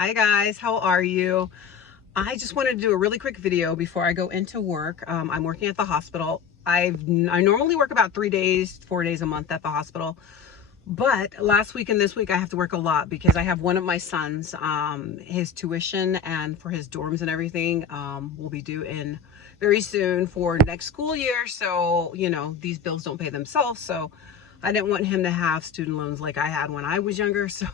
Hi guys, how are you? I just wanted to do a really quick video before I go into work. I'm working at the hospital. I normally work about 3 days, 4 days a month at the hospital. But last week and this week I have to work a lot because I have one of my sons, his tuition and for his dorms and everything will be due in very soon for next school year. So, you know, these bills don't pay themselves. So I didn't want him to have student loans like I had when I was younger. So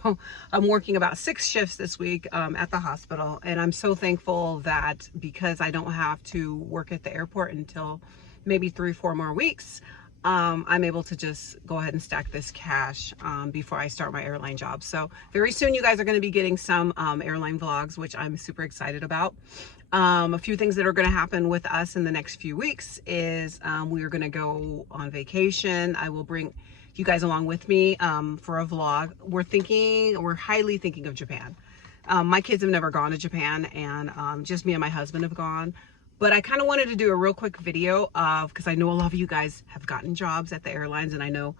I'm working about 6 shifts this week at the hospital. And I'm so thankful that because I don't have to work at the airport until maybe 3-4 more weeks, I'm able to just go ahead and stack this cash before I start my airline job. So very soon you guys are going to be getting some airline vlogs, which I'm super excited about. A few things that are going to happen with us in the next few weeks is we are going to go on vacation. I will bring you guys along with me for a vlog. We're highly thinking of Japan. My kids have never gone to Japan, and just me and my husband have gone. But I kind of wanted to do a real quick video because I know a lot of you guys have gotten jobs at the airlines, and I know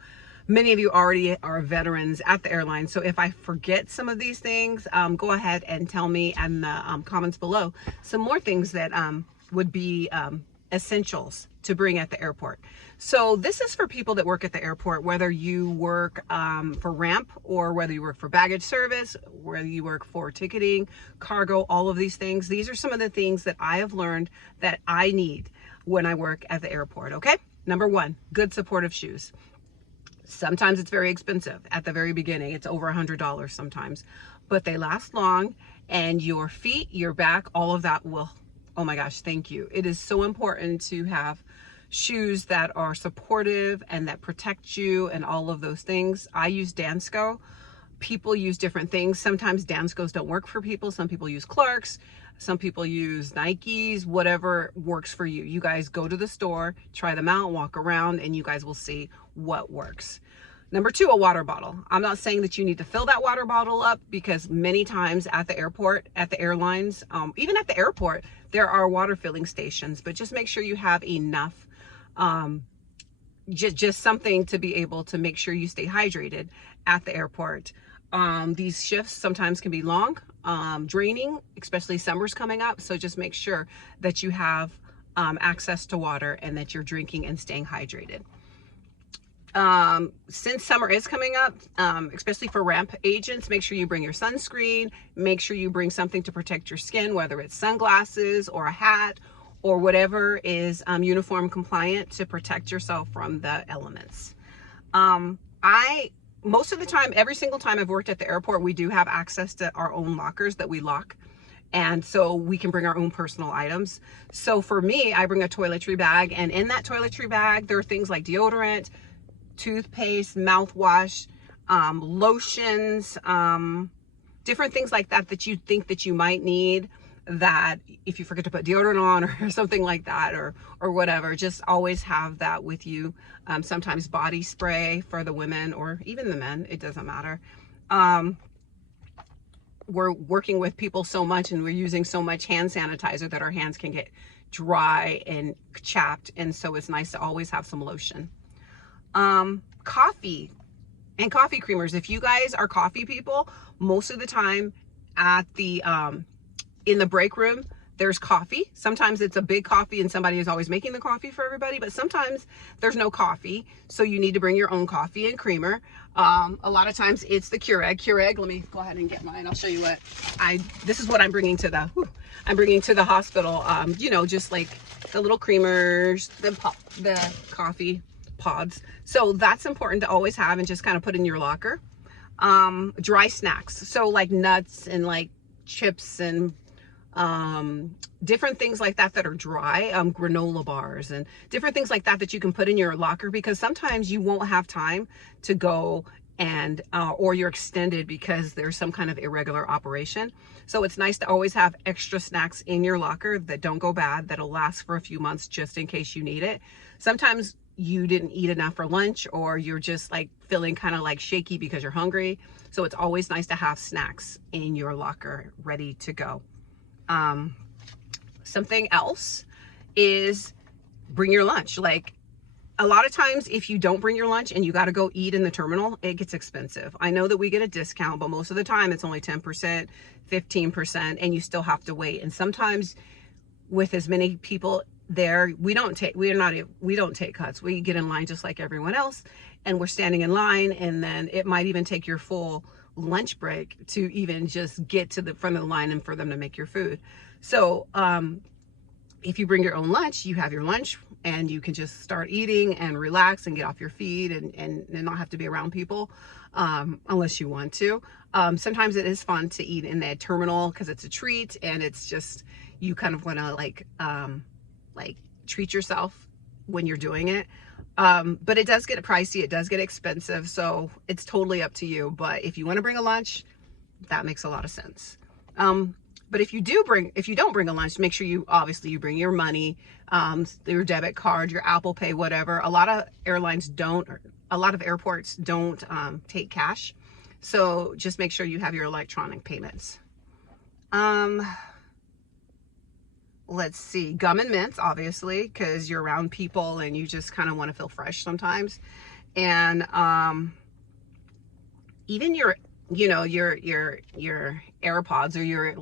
many of you already are veterans at the airlines. So if I forget some of these things, go ahead and tell me in the comments below some more things that would be essentials to bring at the airport. So this is for people that work at the airport, whether you work for ramp or whether you work for baggage service, whether you work for ticketing, cargo, all of these things. These are some of the things that I have learned that I need when I work at the airport, okay? Number one, good supportive shoes. Sometimes it's very expensive at the very beginning. It's over $100 sometimes, but they last long, and your feet, your back, all of that will, oh my gosh, thank you. It is so important to have shoes that are supportive and that protect you and all of those things. I use Dansko. People use different things. Sometimes Danskos don't work for people. Some people use Clarks. Some people use Nikes, whatever works for you. You guys go to the store, try them out, walk around, and you guys will see what works. Number two, a water bottle. I'm not saying that you need to fill that water bottle up, because many times at the airport, at the airlines, even at the airport, there are water filling stations, but just make sure you have enough, just something to be able to make sure you stay hydrated at the airport. These shifts sometimes can be long, draining, especially summer's coming up. So just make sure that you have access to water and that you're drinking and staying hydrated. Since summer is coming up, especially for ramp agents, make sure you bring your sunscreen. Make sure you bring something to protect your skin, whether it's sunglasses or a hat or whatever is uniform compliant to protect yourself from the elements. Most of the time, every single time I've worked at the airport, we do have access to our own lockers that we lock. And so we can bring our own personal items. So for me, I bring a toiletry bag, and in that toiletry bag, there are things like deodorant, toothpaste, mouthwash, lotions, different things like that that you think that you might need, that if you forget to put deodorant on or something like that, or whatever, just always have that with you. Sometimes body spray for the women or even the men, it doesn't matter. We're working with people so much, and we're using so much hand sanitizer that our hands can get dry and chapped, and so it's nice to always have some lotion. Coffee and coffee creamers. If you guys are coffee people, most of the time at the in the break room, there's coffee. Sometimes it's a big coffee and somebody is always making the coffee for everybody, but sometimes there's no coffee, so you need to bring your own coffee and creamer. A lot of times it's the Keurig. Let me go ahead and get mine. I'll show you what this is what I'm bringing to the hospital. You know, just like the little creamers, the coffee pods. So that's important to always have and just kind of put in your locker. Dry snacks, so like nuts and like chips and different things like that that are dry, granola bars and different things like that that you can put in your locker, because sometimes you won't have time to go and or you're extended because there's some kind of irregular operation. So it's nice to always have extra snacks in your locker that don't go bad, that'll last for a few months just in case you need it. Sometimes you didn't eat enough for lunch, or you're just like feeling kind of like shaky because you're hungry. So it's always nice to have snacks in your locker ready to go. Something else is bring your lunch. Like A lot of times if you don't bring your lunch and you got to go eat in the terminal, it gets expensive. I know that we get a discount, but most of the time it's only 10%, 15%, and you still have to wait. And sometimes with as many people there, we don't take cuts. We get in line just like everyone else, and we're standing in line, and then it might even take your full lunch break to even just get to the front of the line and for them to make your food. So if you bring your own lunch, you have your lunch and you can just start eating and relax and get off your feet and not have to be around people unless you want to. Sometimes it is fun to eat in that terminal because it's a treat, and it's just, you kind of want to like treat yourself when you're doing it. But it does get pricey, it does get expensive, so it's totally up to you. But if you want to bring a lunch, that makes a lot of sense. But if you don't bring a lunch, make sure you bring your money, your debit card, your Apple Pay, whatever. A lot of airlines don't, or a lot of airports don't take cash. So just make sure you have your electronic payments. Let's see, gum and mints, obviously, because you're around people and you just kind of want to feel fresh sometimes. And even your AirPods or your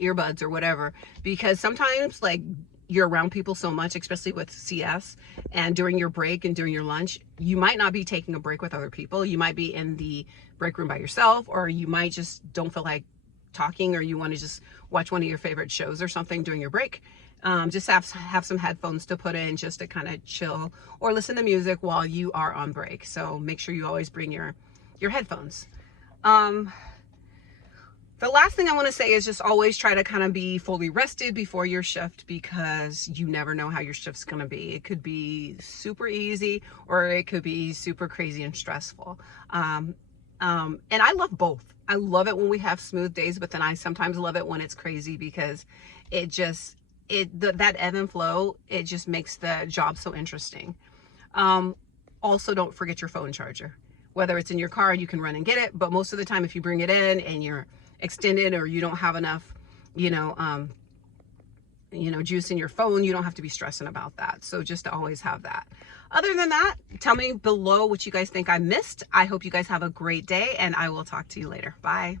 earbuds or whatever, because sometimes like you're around people so much, especially with CS, and during your break and during your lunch, you might not be taking a break with other people. You might be in the break room by yourself, or you might just don't feel like talking, or you want to just watch one of your favorite shows or something during your break. Just have some headphones to put in just to kind of chill or listen to music while you are on break. So make sure you always bring your headphones. The last thing I want to say is just always try to kind of be fully rested before your shift, because you never know how your shift's going to be. It could be super easy or it could be super crazy and stressful. And I love both. I love it when we have smooth days, but then I sometimes love it when it's crazy, because that ebb and flow, it just makes the job so interesting. Also, don't forget your phone charger. Whether it's in your car, you can run and get it, but most of the time if you bring it in and you're extended or you don't have enough, juice in your phone, you don't have to be stressing about that. So just to always have that. Other than that, tell me below what you guys think I missed. I hope you guys have a great day, and I will talk to you later. Bye.